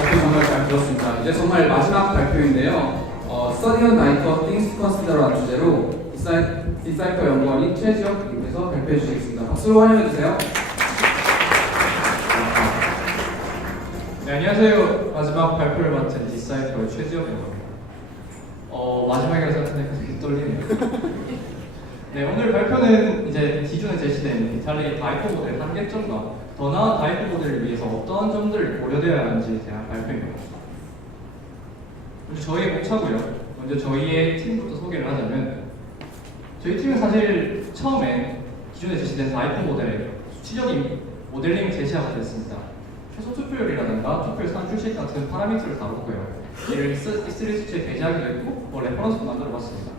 발표 정말 잘 들었습니다. 이제 정말 마지막 발표인데요. Study on Dieter Things to Consider라는 주제로 디사이퍼 연구원인 최지혁님께서 발표해 주시겠습니다. 박수로 환영해 주세요. 네, 안녕하세요. 마지막 발표를 맡은 디사이퍼의 최지혁입니다. 마지막이라 생각하니까 되게 떨리네요. 네, 오늘 발표는 이제 기존에 제시된 비탈릭 다이퍼 모델 한계점과 더 나은 다이퍼 모델을 위해서 어떠한 점들을 고려되어야 하는지에 대한 발표입니다. 먼저 저희의 목차고요. 먼저 저희의 팀부터 소개를 하자면 저희 팀은 사실 처음에 기존에 제시된 다이퍼 모델의 수치적인 모델링 제시하게 됐습니다. 최소 투표율이라든가 투표율 산출식 같은 파라미터를 다루고요. 이를 E3 수치에 배제하기도 했고 레퍼런스도 만들어봤습니다.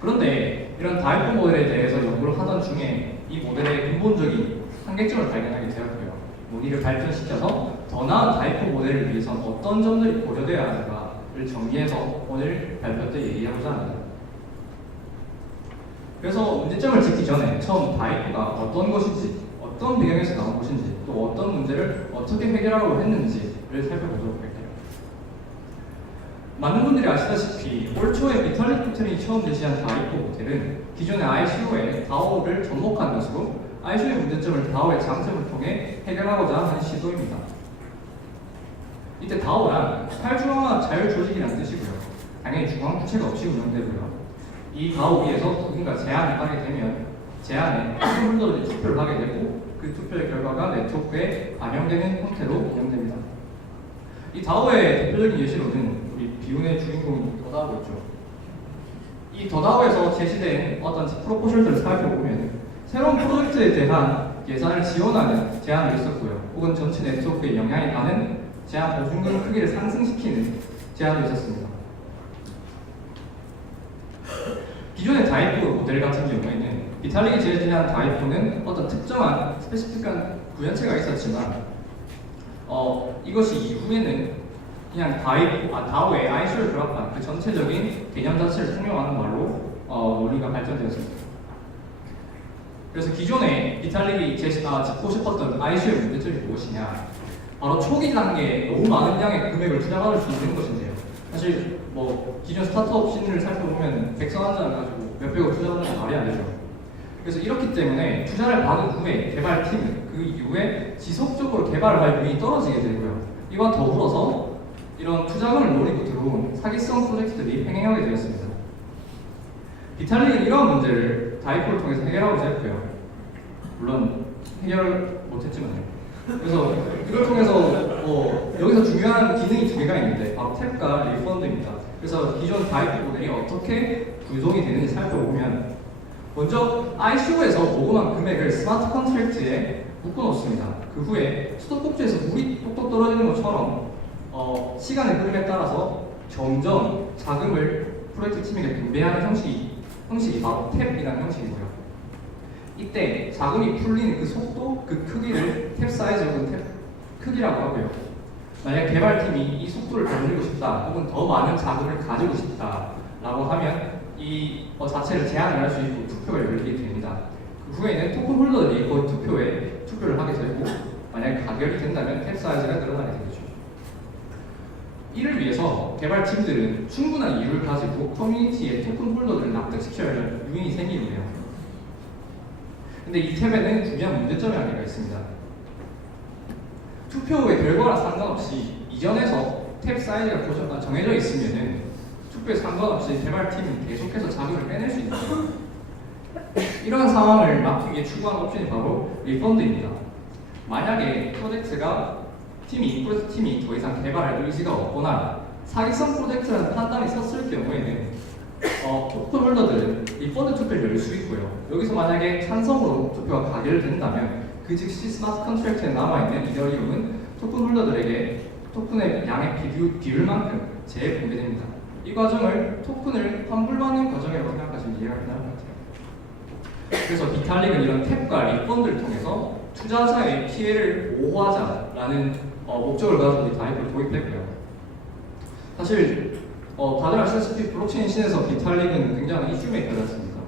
그런데 이런 다이퍼 모델에 대해서 연구를 하던 중에 이 모델의 근본적인 한계점을 발견하게 되었고요. 이를 발전시켜서 더 나은 다이퍼 모델을 위해서는 어떤 점들이 고려되어야 하는가를 정리해서 오늘 발표 때 얘기하고자 합니다. 그래서 문제점을 짚기 전에 처음 다이퍼가 어떤 것인지, 어떤 배경에서 나온 것인지, 또 어떤 문제를 어떻게 해결하려고 했는지를 살펴보도록 할게요. 많은 분들이 아시다시피 올 초에 비탈릭 포트린이 처음 제시한 다이퍼 모델은 기존의 ICO의 다오를 접목한 것으로 ICO의 문제점을 다오의 장점을 통해 해결하고자 하는 시도입니다. 이때 다오란 탈중앙화 자율조직이라는 뜻이고요. 당연히 중앙 주체가 없이 운영되고요. 이 다오 위에서 누군가 제안을 하게 되면 제안에 투표들이 투표를 하게 되고 그 투표의 결과가 네트워크에 반영되는 형태로 운영됩니다. 이 다오의 대표적인 예시로는 우리 비운의 주인공이 더다오였죠. 이 더다오에서 제시된 어떤 프로포셜들을 살펴보면 새로운 프로젝트에 대한 예산을 지원하는 제안도 있었고요. 혹은 전체 네트워크에 영향이 가는 제안 보증금 크기를 상승시키는 제안도 있었습니다. 기존의 다이포 모델 같은 경우에는 비탈릭이 제시한 다이포는 어떤 특정한 스페시픽한 구현체가 있었지만 이것이 이후에는 그냥 다오의 ICO를 결합한 그 전체적인 개념 자체를 통용하는 말로 논리가 발전되었습니다. 그래서 기존에 비탈릭이 짚고 싶었던 ICO의 문제점이 무엇이냐? 바로 초기 단계에 너무 많은 양의 금액을 투자받을 수 있는 것인데요. 사실 기존 스타트업 씬을 살펴보면 100선 한잔 가지고 몇백억 투자받는 건 말이 안 되죠. 그래서 이렇기 때문에 투자를 받은 후에 개발팀은 그 이후에 지속적으로 개발을 할 빈이 떨어지게 되고요. 이와 더불어서 이런 투자금을 노리고 들어온 사기성 프로젝트들이 횡행하게 되었습니다. 비탈릭은 이러한 문제를 다이포를 통해서 해결하고자 했고요. 물론 해결 못했지만요. 그래서 이걸 통해서 여기서 중요한 기능이 두 개가 있는데 바로 탭과 리펀드입니다. 그래서 기존 다이포 모델이 어떻게 구성이 되는지 살펴보면 먼저 ICO에서 모금한 금액을 스마트 컨트랙트에 묶어놓습니다. 그 후에 수도꼭지에서 물이 똑똑 떨어지는 것처럼 시간의 흐름에 따라서 점점 자금을 프로젝트 팀에게 분배하는 형식이 바로 탭이라는 형식이고요. 이때 자금이 풀리는 그 속도, 그 크기를 탭 사이즈 혹은 탭 크기라고 하고요. 만약 개발팀이 이 속도를 더 늘리고 싶다 혹은 더 많은 자금을 가지고 싶다라고 하면 이 자체를 제한을 할 수 있고 투표가 열리게 됩니다. 그 후에는 토큰 홀더들이 그 투표에 투표를 하게 되고 만약 가결이 된다면 탭 사이즈가 늘어나게 되겠죠. 이를 위해서 개발팀들은 충분한 이유를 가지고 커뮤니티의 토큰 홀더들을 납득시켜야 하는 요인이 생기고요. 근데 이 탭에는 중요한 문제점이 하나가 있습니다. 투표의 결과랑 상관없이 이전에서 탭 사이즈가 정해져 있으면은 투표에 상관없이 개발팀은 계속해서 자금을 빼낼 수 있는 거예요. 이러한 상황을 막기 위해 추구한 옵션이 바로 리펀드입니다. 만약에 프로젝트 팀이 더 이상 개발할 의지가 없거나 사기성 프로젝트라는 판단이 섰을 경우에는 토큰 홀더들은 리펀드 투표를 열 수 있고요. 여기서 만약에 찬성으로 투표가 가결된다면 그 즉시 스마트 컨트랙트에 남아있는 이더리움은 토큰 홀더들에게 토큰의 양의 비율만큼 재분배됩니다. 이 과정을 토큰을 환불받는 과정이라고 생각하시면 이해가 된다는 것 같아요. 그래서 비탈릭은 이런 탭과 리펀드를 통해서 투자자의 피해를 보호하자라는 목적을 가지고 이 다이프를 도입했고요. 사실 다들 아시다시피 블록체인 씬에서 비탈릭은 굉장한 이슈 메이커였습니다.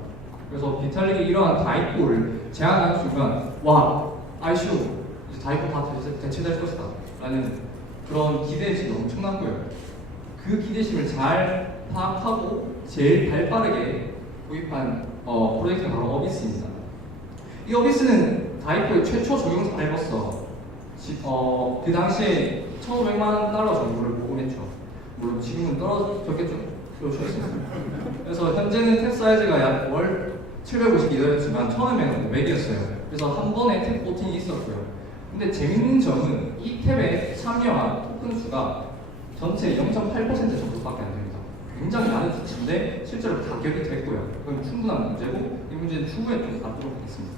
그래서 비탈릭이 이러한 다이프를 제안하는 순간 ICO 이제 다이프 다 대체될 것이다 라는 그런 기대심이 엄청났고요. 그 기대심을 잘 파악하고 제일 발빠르게 도입한 프로젝트가 바로 어비스입니다. 이 어비스는 다이코의 최초 적용 사례로서 그 당시에 1,500만 달러 정도를 모금했죠. 물론 지금은 떨어졌겠죠. 그래서 현재는 탭 사이즈가 약 월 752달러였지만 처음에는 500이었어요. 그래서 한 번에 탭 보팅이 있었고요. 근데 재밌는 점은 이 탭에 참여한 토큰 수가 전체 0.8% 정도밖에 안 됩니다. 굉장히 많은 수치인데 실제로 가격이 됐고요. 그건 충분한 문제고 이 문제는 추후에 좀 다루도록 하겠습니다.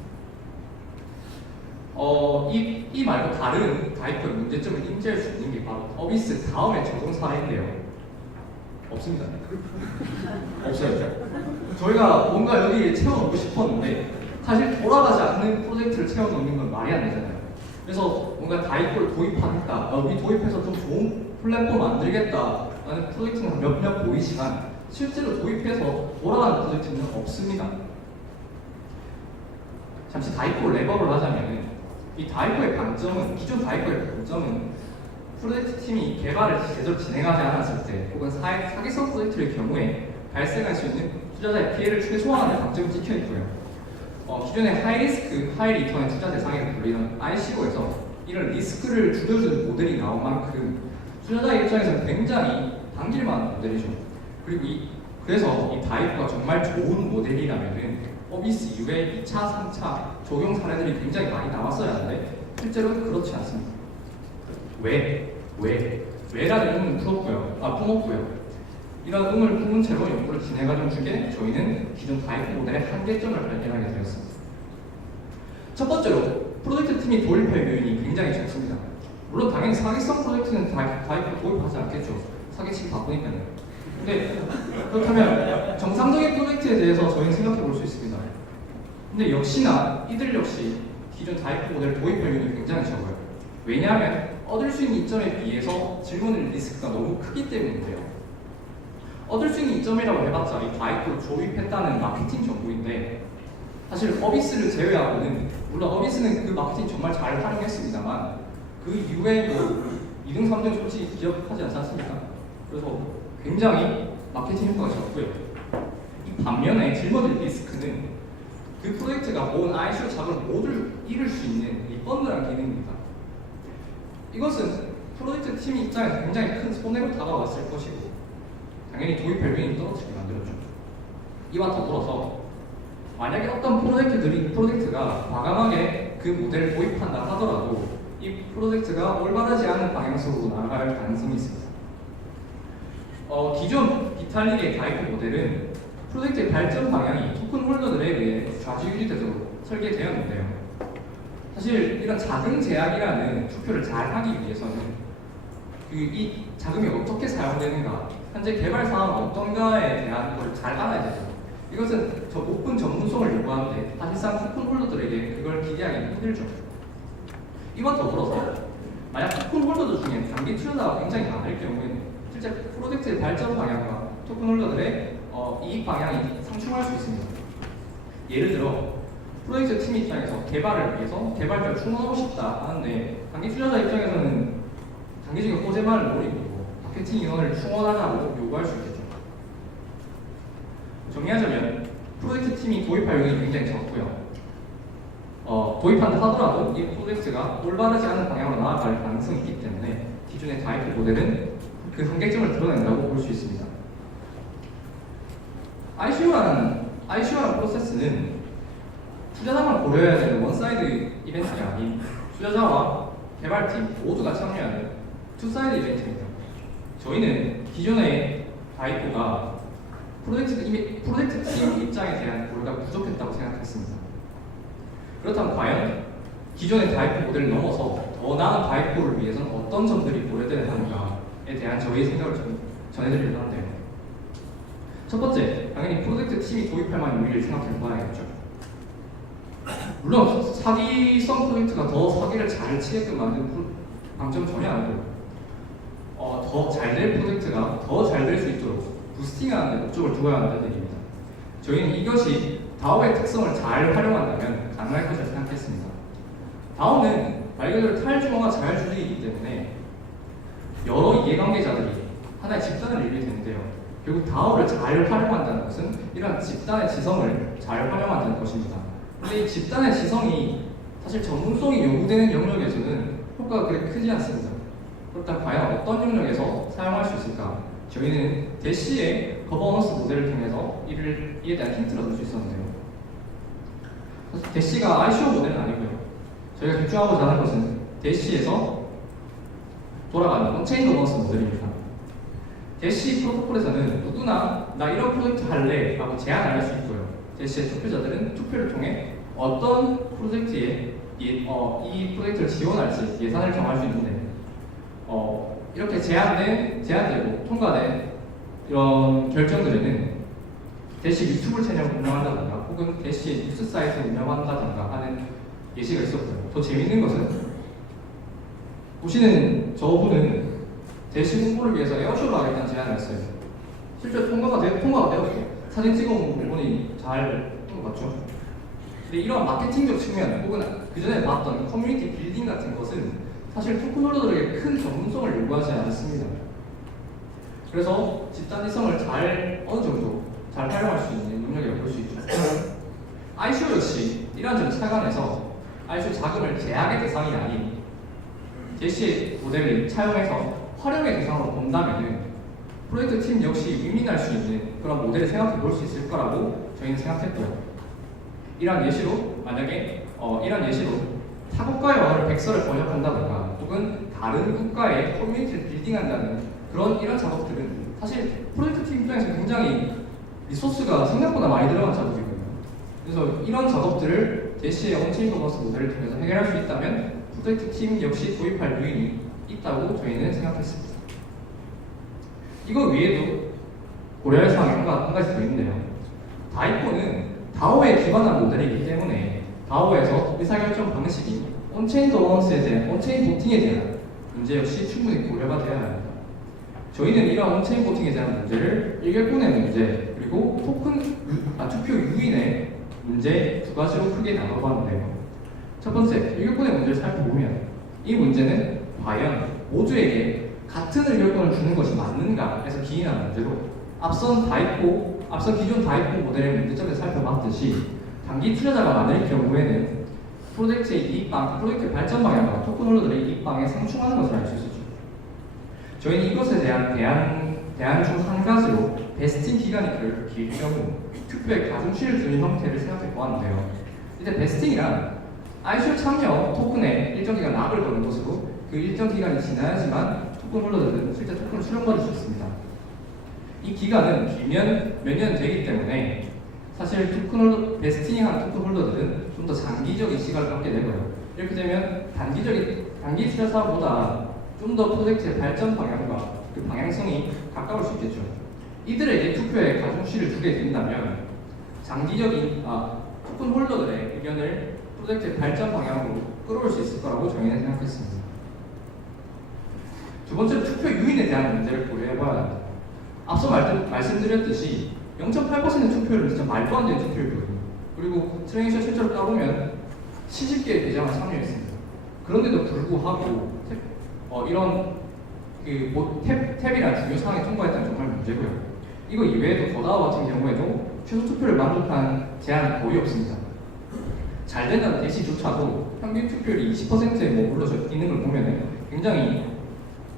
이 말고 다른 다이코의 문제점을 인지할 수 있는 게 바로 어비스 다음의 적용 사례인데요. 없습니다. 없어요. 저희가 뭔가 여기 채워넣고 싶었는데 사실 돌아가지 않는 프로젝트를 채워넣는 건 말이 안 되잖아요. 그래서 뭔가 다이코를 도입하겠다, 우리 도입해서 좀 좋은 플랫폼 만들겠다라는 프로젝트는 몇몇 보이지만 실제로 도입해서 돌아가는 프로젝트는 없습니다. 잠시 다이코 레벨을 하자면 이 다이코의 강점은, 기존 다이코의 강점은 프로젝트 팀이 개발을 제대로 진행하지 않았을 때 혹은 사기성 프로젝트의 경우에 발생할 수 있는 투자자의 피해를 최소화하는 강점이 찍혀있고요. 기존의 하이리스크, 하이리턴의 투자 대상에 불리는 ICO에서 이런 리스크를 줄여주는 모델이 나온 만큼 투자자의 입장에서는 굉장히 당길만한 모델이죠. 그리고 그래서 이 다이코가 정말 좋은 모델이라면은 어비스 이후에 2차, 3차 적용 사례들이 굉장히 많이 나왔어야 하는데 실제로는 그렇지 않습니다. 왜라는 의문을 품었고요. 이런 의문을 품은 채로 연구를 진행하던 중에 저희는 기존 다이코 모델의 한계점을 발견하게 되었습니다. 첫 번째로 프로젝트 팀이 도입할 요인이 굉장히 적습니다. 물론 당연히 사기성 프로젝트는 다이코를 도입하지 않겠죠. 사기치기 바쁘니까요. 근데 그렇다면 정상적인 프로젝트에 대해서 저희는 생각해 볼 수 있습니다. 근데 역시나 이들 역시 기존 다이코 모델을 도입할 요인이 굉장히 적어요. 왜냐하면 얻을 수 있는 이점에 비해서 질문의 리스크가 너무 크기 때문인데요. 얻을 수 있는 이점이라고 해봤자 이 다이코를 조립했다는 마케팅 정보인데 사실 어비스를 제외하고는, 물론 어비스는 그 마케팅 정말 잘 활용했습니다만 그 이후에 뭐 2등, 3등 솔직히 기억하지 않지 않습니까? 그래서 굉장히 마케팅 효과가 적고요. 이 반면에 짊어질 리스크는 그 프로젝트가 모은 ICO 자금을 모두 잃을 수 있는 이 펀드라는 기능입니다. 이것은 프로젝트 팀 입장에서 굉장히 큰 손해로 다가왔을 것이고 당연히 도입할 요인이 떨어지게 만들었죠. 이와 더불어서 만약에 어떤 프로젝트가 과감하게 그 모델을 도입한다 하더라도 이 프로젝트가 올바르지 않은 방향성으로 나아갈 가능성이 있습니다. 기존 비탈릭의 다이코 모델은 프로젝트의 발전 방향이 토큰 홀더들에 의해 좌지우지되도록 설계되었는데요. 사실 이런 자금 제약이라는 투표를 잘 하기 위해서는 이 자금이 어떻게 사용되는가, 현재 개발 상황은 어떤가에 대한 걸 잘 알아야 되죠. 이것은 저 높은 전문성을 요구하는데 사실상 토큰 홀더들에게 그걸 기대하기는 힘들죠. 이와 더불어서 만약 토큰 홀더들 중에 단기 투자자가 굉장히 많을 경우에는 실제 프로젝트의 발전 방향과 토큰 홀더들의 이익 방향이 상충할 수 있습니다. 예를 들어 프로젝트 팀 입장에서 개발을 위해서 개발자를 충원하고 싶다 하는데 단기 투자자 입장에서는 단기적인 호재만을 노리고 마케팅 인원을 충원하라고 요구할 수 있겠죠. 정리하자면 프로젝트 팀이 도입할 요인이 굉장히 적고요. 도입한다 하더라도 이 프로젝트가 올바르지 않은 방향으로 나아갈 가능성이 있기 때문에 기존의 다이코 모델은 그 한계점을 드러낸다고 볼 수 있습니다. ICO라는 프로세스는 투자자만 고려해야 되는 원사이드 이벤트가 아닌 투자자와 개발팀 모두가 참여하는 투사이드 이벤트입니다. 저희는 기존의 다이코가 프로젝트 팀 입장에 대한 고려가 부족했다고 생각했습니다. 그렇다면 과연 기존의 다이코 모델을 넘어서 더 나은 다이코를 위해서는 어떤 점들이 고려되어야 하는가에 대한 저희의 생각을 전해드리려고 하는데요. 첫 번째, 당연히 프로젝트 팀이 도입할 만한 요인을 생각해봐야겠죠. 물론 사기성 프로젝트가 더 사기를 잘 치게끔 만드는 방점 전혀 아니고 더 잘 될 프로젝트가 더 잘 될 수 있도록 부스팅하는 데 목적을 두어야 한다는 얘기입니다. 저희는 이것이 다오의 특성을 잘 활용한다면 가능할 것이라 생각했습니다. 다오는 말 그대로 탈중앙화 자율주의이기 때문에 여러 이해관계자들이 하나의 집단을 이루게 되는데요. 결국 다오를 잘 활용한다는 것은 이런 집단의 지성을 잘 활용한다는 것입니다. 근데 이 집단의 지성이 사실 전문성이 요구되는 영역에서는 효과가 그렇게 크지 않습니다. 그렇다면 과연 어떤 영역에서 사용할 수 있을까? 저희는 대시의 거버넌스 모델을 통해서 이에 대한 힌트를 얻을 수 있었는데요. 사실 대시가 ICO 모델은 아니고요. 저희가 집중하고자 하는 것은 대시에서 돌아가는 온체인 거버넌스 모델입니다. 대시 프로토콜에서는 누구나 나 이런 프로젝트 할래 라고 제안을 할 수 있고요. 대시의 투표자들은 투표를 통해 어떤 프로젝트에 이 프로젝트를 지원할지 예산을 정할 수 있는데 이렇게 제안되고 통과된 이런 결정들에는 대시 유튜브 채널을 운영한다든가 혹은 대시 뉴스 사이트를 운영한다든가 하는 예시가 있었고요. 더 재밌는 것은 보시는 저분은 대시 홍보를 위해서 에어쇼를 하겠다는 제안을 했어요. 실제 통과가 되었고 사진 찍어온 부분이 잘 맞죠? 근데 이런 마케팅적 측면 혹은 그 전에 봤던 커뮤니티 빌딩 같은 것은 사실 토큰 홀더들에게 큰 전문성을 요구하지 않습니다. 그래서 집단지성을 어느 정도 잘 활용할 수 있는 능력이라고 볼 수 있죠. ICO 역시 이러한 점을 착안해서 ICO 자금을 제약의 대상이 아닌 대시 모델을 차용해서 활용의 대상으로 본다면 프로젝트 팀 역시 윈윈할 수 있는 그런 모델을 생각해 볼 수 있을 거라고 저희는 생각했고요. 이러한 예시로 만약에 이러한 예시로 타국가의 언어를 백서를 번역한다든가 혹은 다른 국가의 커뮤니티를 빌딩한다는 이런 작업들은 사실 프로젝트 팀 입장에서 굉장히 리소스가 생각보다 많이 들어간 작업이거든요. 그래서 이런 작업들을 대시의 온체인 거버넌스 모델을 통해서 해결할 수 있다면 프로젝트 팀 역시 도입할 요인이 있다고 저희는 생각했습니다. 이거 외에도 고려할 사항이 한 가지 더 있는데요. 다이포는 다오에 기반한 모델이기 때문에 다오에서 의사결정 방식이 온체인 거버넌스에 대한 온체인 보팅에 대한 문제 역시 충분히 고려가 되어야 합니다. 저희는 이러한 온체인 보팅에 대한 문제를 일격분의 문제 그리고 투표 유인의 문제 두 가지로 크게 나눠봤는데요. 첫 번째, 일격분의 문제를 살펴보면 이 문제는 과연 모두에게 같은 의결권을 주는 것이 맞는가 해서 기인하는 문제로 앞선 기존 다이포 모델의 문제점을 살펴봤듯이 단기 투자자가 많을 경우에는 프로젝트의 프로젝트 발전 방향과 토큰 홀더들의 이익방에 상충하는 것을 알 수 있었죠. 저희는 이것에 대한 대안 중 한 가지로 베스팅 기간이 길 경우 투표에 가중치를 두는 형태를 생각해 보았는데요. 이때 베스팅이란 ICO 참여 토큰에 일정 기간 락을 거는 것으로 그 일정 기간이 지나야지만 토큰 홀더들은 실제 토큰을 수령받을 수 있습니다. 이 기간은 길면 몇 년 되기 때문에 사실 베스팅한 토큰 홀더들은 좀 더 장기적인 시간을 갖게 되고요. 이렇게 되면 단기 투자사보다 좀 더 프로젝트의 발전 방향과 그 방향성이 가까울 수 있겠죠. 이들에게 투표에 가중치를 주게 된다면 토큰 홀더들의 의견을 프로젝트의 발전 방향으로 끌어올 수 있을 거라고 저희는 생각했습니다. 두 번째로 투표 유인에 대한 문제를 고려해봐야 합니다. 앞서 말씀드렸듯이 0.8% 투표율은 진짜 말도 안 되는 투표율이거든요. 그리고 트레이닝 실제로 따보면 70개의 대장을 참여했습니다. 그런데도 불구하고 이런 탭이라는 중요 사항에 통과했다는 정말 문제고요. 이거 이외에도 더다오 같은 경우에도 최소 투표를 만족한 제한이 거의 없습니다. 잘 된다는 대시조차도 평균 투표율이 20%에 머물러 있는 걸 보면 굉장히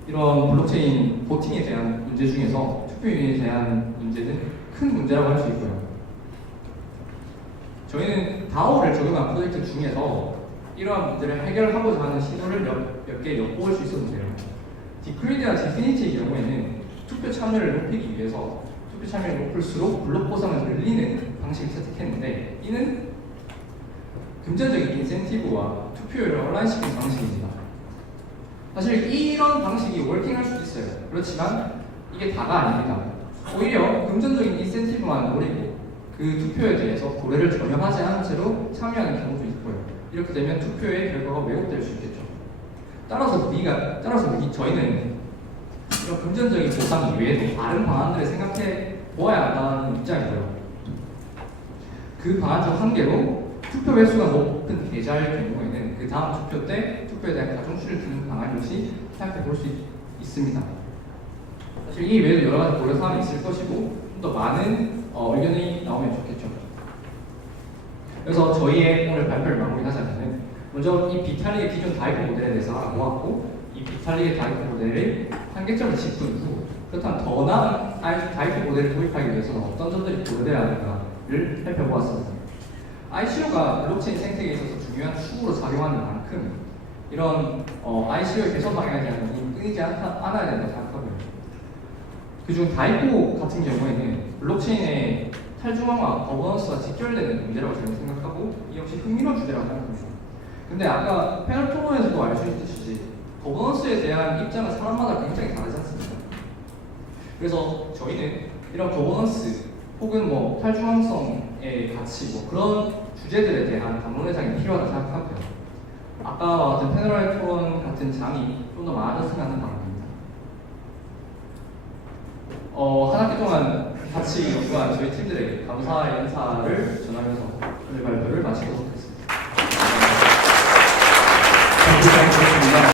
이런 블록체인 보팅에 대한 문제 중에서 투표율에 대한 문제는 큰 문제라고 할 수 있고요. 저희는 다오를 적용한 프로젝트 중에서 이러한 문제를 해결하고자 하는 시도를 몇 개 엿보일 수 있었는데요. 디크리드와 디피니티의 경우에는 투표 참여를 높이기 위해서 투표 참여를 높일수록 블록 보상을 늘리는 방식을 채택했는데 이는 금전적인 인센티브와 투표율을 온라인시키는 방식입니다. 사실 이런 방식이 워킹할 수도 있어요. 그렇지만 이게 다가 아닙니다. 오히려 금전적인 인센티브만 노리고 그 투표에 대해서 고려를 전혀 하지 않은 채로 참여하는 경우도 있고요. 이렇게 되면 투표의 결과가 왜곡될 수 있겠죠. 따라서 저희는 이런 금전적인 보상 이외에도 다른 방안들을 생각해 보아야 한다는 입장이고요. 그 방안 중 한 개로 투표 횟수가 높은 계좌일 경우에는 그 다음 투표 때 투표에 대한 가중치를 주는 방안 역시 생각해 볼 수 있습니다. 사실 이 외에도 여러 가지 고려 사항이 있을 것이고 좀 더 많은 의견이 나오면 좋겠죠. 그래서 저희의 오늘 발표를 마무리하자면은 먼저 이 비탈릭의 기존 다이브 모델에 대해서 알아보았고 이 비탈릭의 다이브 모델을 한계점을 짚은 후 그렇다면 더 나은 다이브 모델을 도입하기 위해서는 어떤 점들이 고려돼야 하는가를 살펴보았습니다. ICO가 블록체인 생태계에 있어서 중요한 축으로 작용하는 만큼 이런 ICO의 개선 방향에 대한 논의는 끊이지 않아야 된다고 생각하고요. 그중 다이브 같은 경우에는 블록체인의 탈중앙화, 거버넌스와 직결되는 문제라고 저는 생각하고 이 역시 흥미로운 주제라고 생각합니다. 근데 아까 패널 토론에서도 알 수 있듯이 거버넌스에 대한 입장은 사람마다 굉장히 다르지 않습니까? 그래서 저희는 이런 거버넌스 혹은 뭐 탈중앙성의 가치 뭐 그런 주제들에 대한 담론 회장이 필요하다고 생각하고요. 아까와 같은 패널 토론 같은 장이 좀 더 많았으면 하는 바람입니다. 한 학기 동안 같이 연구한 저희 팀들에게 감사의 인사를 전하면서 오늘 발표를 마치도록 하겠습니다.